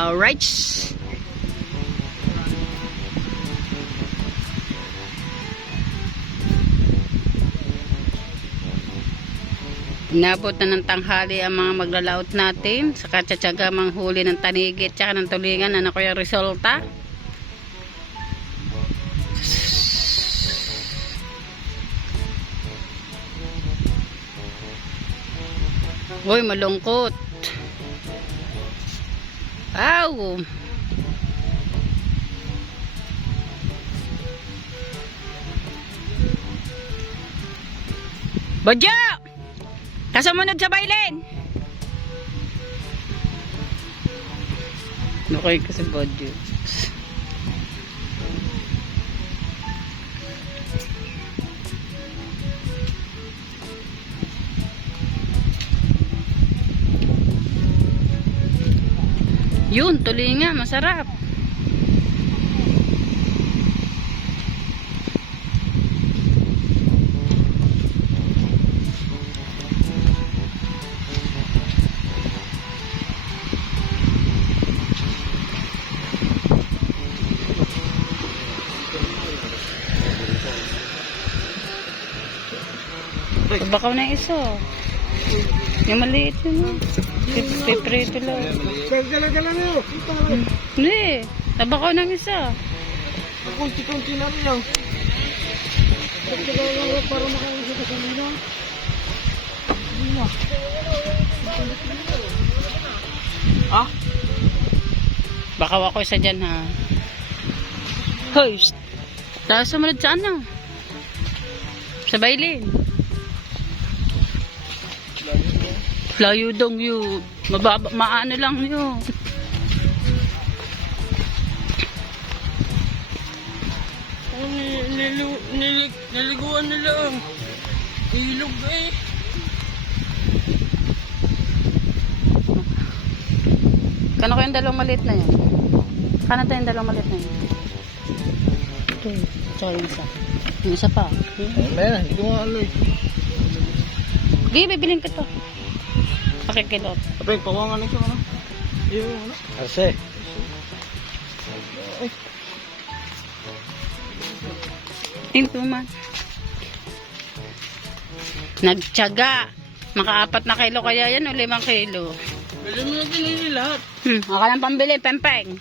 Alright. Inabot na ng tanghali ang mga maglalaot natin sa katsatsaga manghuli ng tanigi at saka ng tulingan. Ano ko yung resulta? Uy, malungkot. Aw. Badya! Kasamunod sa bailin. Okay kasi Badya. Yun, tulinga, masarap. Bakaw na isa. Yung maliit yun. Piprito lang. Gala-gala na yun. Hindi. Tabakaw ng isa. Kunti-kunti lang yun. Gala-gala para makausap ka sa nila. Ah? Bakaw ako isa dyan ha. Hoy! Tapos sumunod sa ano? Sa bailin. Layo dong yun. Mababa, maano lang yun. Naliguan na lang. Ilog eh. Kano ko yung dalawang maliit na yan? Kano tayo yung dalawang maliit na yan? Ito yun. Tsaka yung isa. Yung isa pa. Meron, hindi ko nga aloy. Gigi, bibilin ka to. Pakikilot. Apay, pawangan na ito, ano? Yung, ano? Arse. Ito man. Nagtyaga. Maka-4 na kilo kaya yan o 5 kilo. Bili mo na pinili lahat. Maka lang pambili, pempeng.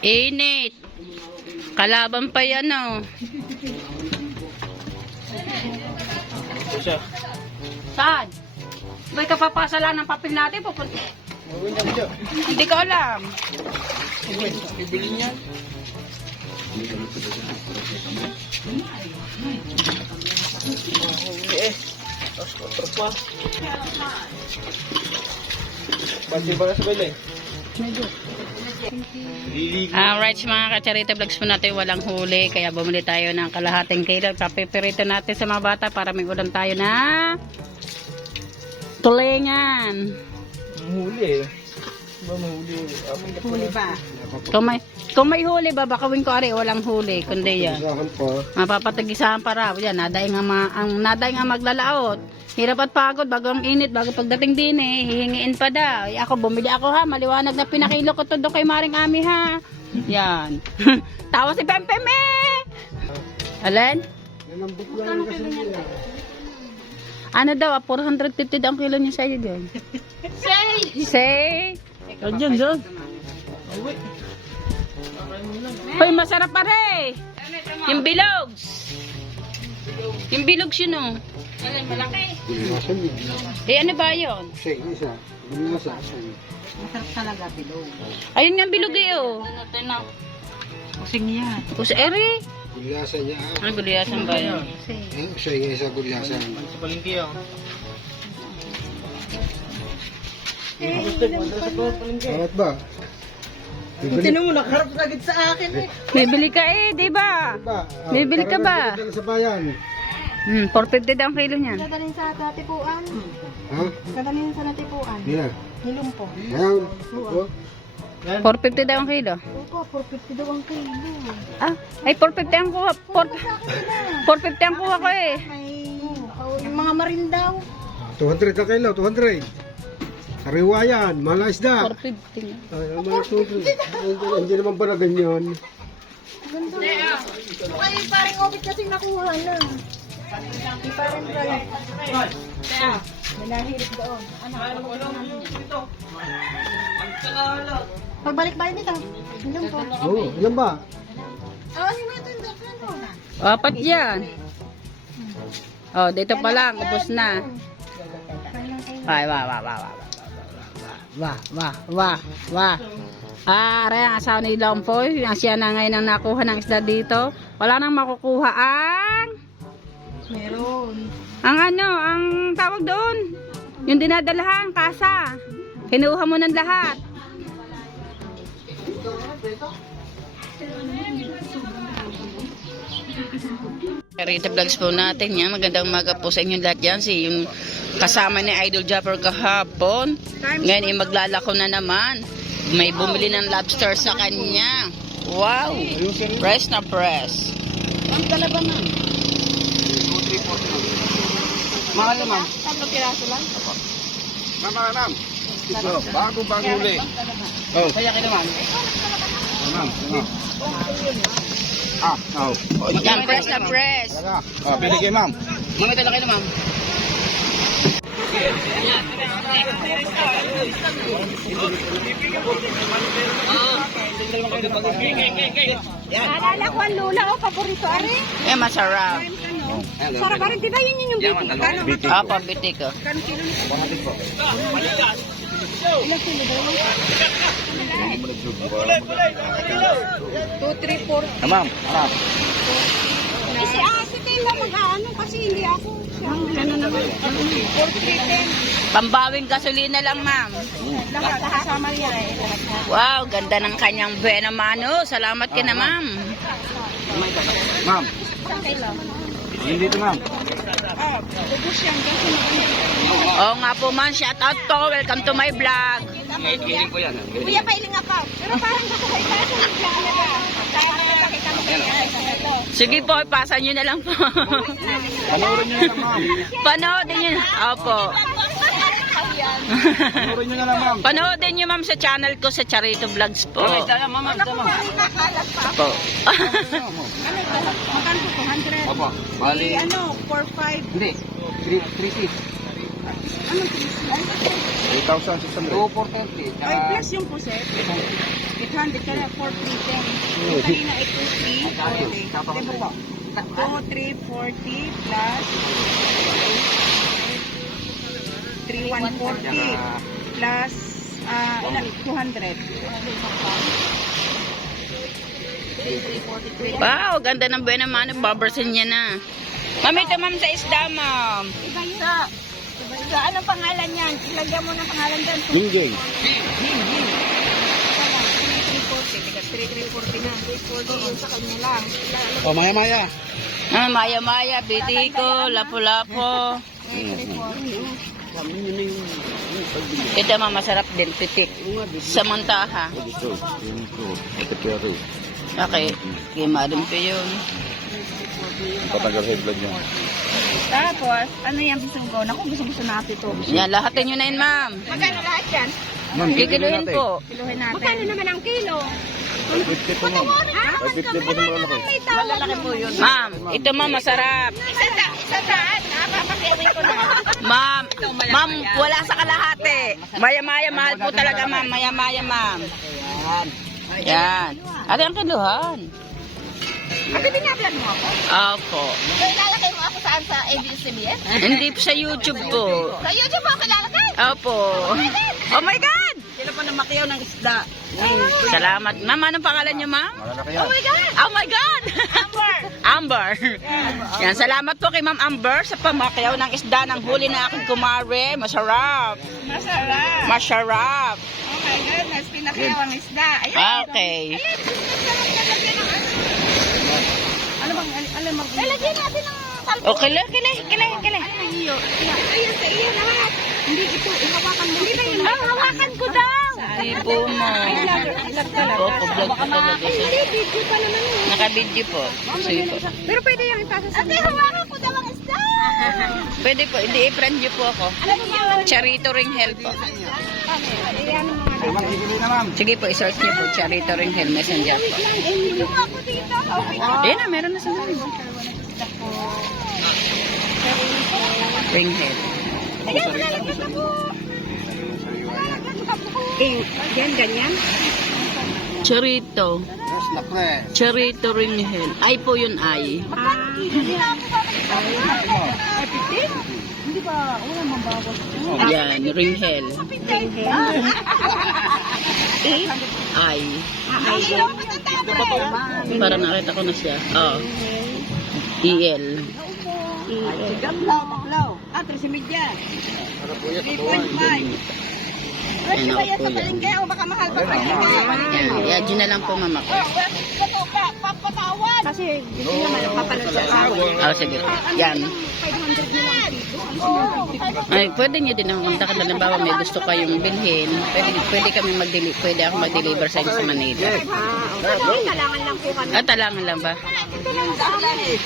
Init. Kalaban pa yan oh. Isa. Saan? May kapapasa lang ng papel natin pupunta. Gawin na siya. Hindi ko alam. Bibili niyan. Eh. Tapos otro pa. Bati ba na sa balay? Medyo. Liligo. Alright, mga kacharita vlogs po natin walang huli. Kaya bumili tayo ng kalahating kilo. Papipirito natin sa mga bata para may ulam tayo na tulingan. Huli eh. Ba mahuli? Huli ba? Kung may huli ba, bakawin ko ari, walang huli. Kundi yan. Mapapatagisahan pa raw. Yan, nadaing ang maglalaot. Hirap at pagod, bago ang init, bago pagdating din eh, hihingiin pa daw. Ako, bumili ako ha, maliwanag na pinakilo ko to doon kay Maring Ami ha. Yan. Tawa si Pempem eh! Alin? Ano daw, 450 daw ang kilo niya sa'yo dyan. Say! Diyan, diyan. Hoy, masarap pa rin! Yung bilogs! Yung bilogs yun oh. Malaki. Eh, ano ba yun? Masarap talaga bilog. Ayun nga bilog eh oh. Kusing yan. Kus eri. Gulyasan niya. Ano gulyasan ba yun? Siya yung isa gulyasan. Sa palengke ah. Bakit ba? Bibili mo, nakaharap agad sa akin eh. Bibili ka eh, di ba? Ba? Bibili ka ba? Para sa bayan. 450 daw ang kilo niyan. Dadalhin sa natipuan. Ha? Dadalhin sa natipuan. Hindi na. Hilom po. Ngayon. Oh. 450 daw ang kilo. Opo, 450 daw ang kilo. Ah, ay 450 ang kuha. 450 ang kuha ko eh. May yung mga marin daw. 200 na kilo, 200. Sariwa yan, mahal na isda. 450 nga. Ay, ang mga 200. Hindi naman pala ganyan. Ganda. Ay, parang obit kasing nakuha na. Di parang pala. May nahirit doon. Pagbalik ba nito? Hilom po. Oo, ilan ba? Yung mga tanda ka no? Apat yan. Oh, dito pa lang, ubos na. Ay, wah. Are ang asawa ni Lompoy, ang siya na ngayon ang nakuha ng isda dito. Wala nang makukuha ang Meron. ang tawag doon. Yung dinadalahan, kasa. Kinuha mo ng lahat. Rita vlogs po natin yan. Magandang umaga po sa inyong lahat yan. Yung kasama ni Idol Japper kahapon. Ngayon ay maglalako na naman. May bumili ng lobster sa kanya. Wow! Press na press. Ang talaba man. Mahal naman. 3 piraso lang. Ma'am. Bago huli. Oh. Kaya ka naman. Ma'am. Oh. Yan, press na press. Binigay ma'am. Mga ito lang kayo ma'am. Alala ko ang lula o paborito ari. Eh, masarap. Sarap rin, di ba yun yung bitik? Ano? Ah, pambiti ko. 2, 3, 4. Ma'am. Si Ate lang mag-aano kasi hindi ako. Ano naman? 4, 3, 10. Pambawing gasolina lang ma'am. Lahat kasama niya eh. Wow, ganda ng kanyang buena mano. Salamat ka na ma'am. Ma'am. Hindi ito ma'am. Ubus yan kasi Oo nga po ma'am, shout out to. Welcome to my vlog. Kuya pailing pa. Pero parang kasabay tayo sa naglalala. Kaya nakita mo kaya. Sige po, ipasa nyo na lang po. Panoorin nyo na lang ma'am. Panoodin nyo. Opo. Panoorin nyo na lang ma'am. Panoodin nyo ma'am sa channel ko sa Charito Vlogs po. Ako nakalat pa. Po. Magkano po? 100? Opo. Bali. Ano? 4, 5? Hindi. 3 3,600. 430. Ay, plus yung puset. 800 ka na, 4, 3, 10. Yung kanina ay 2, 3, 40. Diba po? 2, 3, 40 plus 3, 1, 40 plus 200. Wow, ganda ng buena mano. Babarsin niya na. Ma'am, ito ma'am sa isda ma'am. Iba yun. Sa anong pangalan yan? Ilagyan mo ng pangalan dyan. Gingging. 3,340 na. 340 yun sa kanya lang. O, maya-maya. Ah, maya-maya, bitiko, lapo-lapo. Ito ma'am, masarap din, titik. Samantaha. Okay, kima rin po yun. Patagal sa vlog niya. Tapos, ano yung bisugaw? Naku, gusto natin ito. Yan, lahatin nyo na yun ma'am. Magkano lahat yan? Ma'am, Kikiluhin po. Kiluhin natin. Magkano naman ang kilo? 550 po ma'am. 550 po sa malaki. Malalaki po yun. Ma'am, ito ma'am, masarap. Isa daan. Papakirin ko na. Ma'am, wala sa kalahati. Maya-maya, mahal po talaga ma'am. Maya-maya ma'am. Yan. Ate ang kiluhan. Ate, binablog mo ako? Opo. So, ilalagay mo ako saan sa ABS-CBN? Hindi po sa YouTube po. Sa YouTube mo ako ilalagay? Opo. Oh my God! Sila po na makiyaw ng isda. Salamat. Ma'am, anong pangalan niyo, ma'am? Oh my God! Oh my God! Amber! Amber. Yan, salamat po kay Ma'am Amber sa pamakyaw ng isda ng huli na aking kumare. Masarap. Masarap. Masarap. Oh my goodness, pinakiyaw ang isda. Ayan. Okay. Ano bang, alam mo? Lalagyan natin ng salpo. Okay, kile. Ayan iyo. Ayan sa iyo lahat. Hindi ito, ihawakan mo. Hindi ito. Hawakan ko daw. Hindi po mo. Opo, vlog ko talaga siya. Video pa naman yun. Naka-video po. Sige po. Pero pwede yung ipasa sa ate, hawakan ko daw ang isda. Pwede po, hindi i-friend niyo po ako. Charito Ringhel po. Ayan ang mga Sige po, i-search niyo po. Charito Ringhel Messenger po. Yung ako dito. Ayan na, meron na sa mga. Ringhel. Ayan, lalagyan ako. Yan, ganyan. Charito. Charito Ringhel. Ay po yun ay. Hindi ba, wala mabawas. Yan, Ringhel. Ay. Para nakita ko na siya. Oh. EL. Baklaw. Ah, 13 media. 3.5. Pwede ba yan sa palengke o baka mahal pa palengke? Yan, dyan na lang po mama ko. Papatawad. Kasi hindi naman napapanood sa asawa. Oh, sige. Yan. 500 na lang. Ay, pwede niyo din ang kontakin. Halimbawa, may gusto kayong bilhin. Pwede kami pwede ako mag-deliver sa inyo sa Manila. Okay. Talangan lang po kami. Ah, talangan lang ba? Ito lang dami.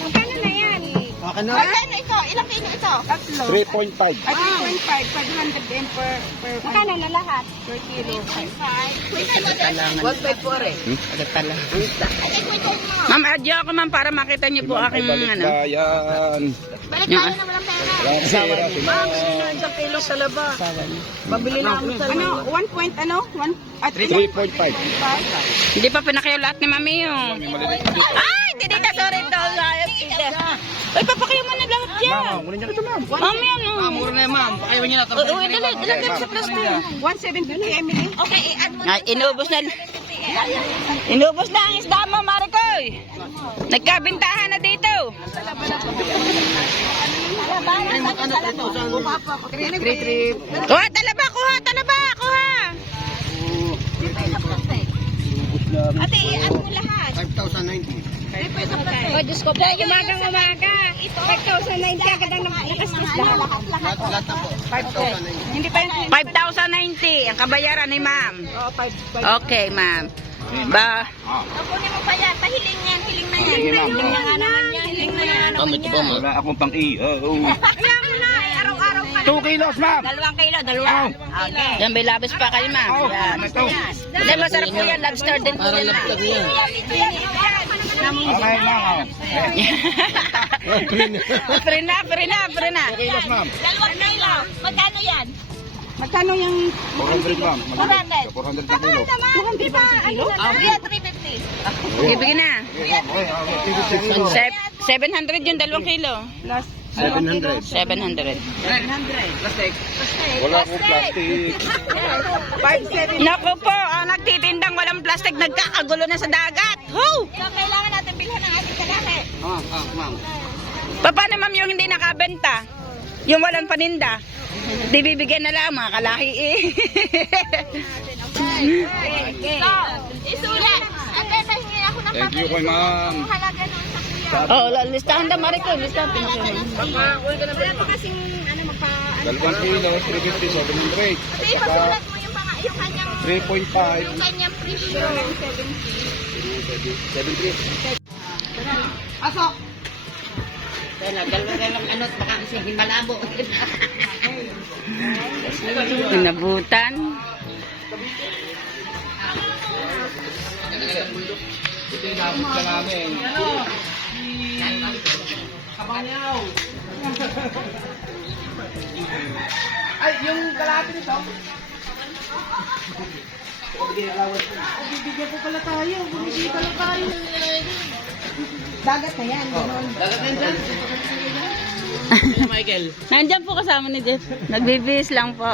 Magkano na yan? Magkano ito? Ilang kilo ito? Tatlo. 3.5. Ay, 3.5. 500 din per magkano na lahat? Per kilo. 3.5. Talangan. 1.5 po rin. Talangan. Ma'am, adyo ako ma'am para makita niyo po aking ano. Yan. Balik tayo na walang pera. Ma'am, isang kilo sa laba. Pabili namin sa ano? 1 point ano? 3.5. Hindi pa pinakayo lahat ni mami yung. Ay, hindi na sorry daw. Ay, papakayo mo na lahat yan. Muna niya ito, ma'am. Mami, ano? Mura na yan, ma'am. Pakayo niya na. Uy, dalagyan sa plastic. 1.750 Emily. Okay, i-add mo. Ay, inubos na. Inubos na ang isda mo, Maricoy. Nagkabintahan na dito. Kuha, talaba, kuha. Ate, i-add mo lahat. 5,090. Oh, Diyos ko po, umaga. 5,090 agad ang nakastis lahat. Lahat na po. 5,090. Hindi pa yung 5,090 ang kabayaran ni ma'am. Oh, 5. Okay, ma'am. Ba? Kunin mo pa yan. Pahiling yan. Hiling na yan. Hiling na nga naman yan. Hiling na yan. Wala akong pang-i. Kaya mo na. Araw-araw ka. 2 kilos, ma'am. 2 kilo. Okay. Yan, may labis pa kayo, ma'am. Yan. Hindi, masarap po yan. Lobster din po yan, ma'am. Okay, ma'am. Free na. 2 kilos, ma'am. 2 kilo. Magkano yan? Magkano yung 400, ma'am. 400? 400 na kilo. 200 pa. Ano na? 350. Ibigin na. 700 yung 2 kilo. Plus 700. 700. Wala akong plastic. 570. Naku po, nagtitindang walang plastic, nagkakagulo na sa dagat. Ho! So, kailangan natin bilhan ng ating kalaki. Ma'am. Paano ma'am yung hindi nakabenta? Yung walang paninda? Di bibigyan na lang mga kalahi eh. Okay. So, isulat. Ate, nahingi ako ng Thank you, kay ma'am. halaga nun sa kuya. Oh, listahan na Marico, listahan. Wala pa kasing magpa... 2 kilos, 350, 700. Ate, ipasulat mo yung kanyang... 3.5. Yung kanyang presyo. 7.3. Asok! Nabutan. Ito yung nabot ka namin. Ay, yung kalahati nito. Bibigyan ko pala tayo. Bumibigyan pala tayo. Dagat na yan. Dagat na dyan. Michael. Nandiyan po kasama ni Jeff. Nagbibihis lang po.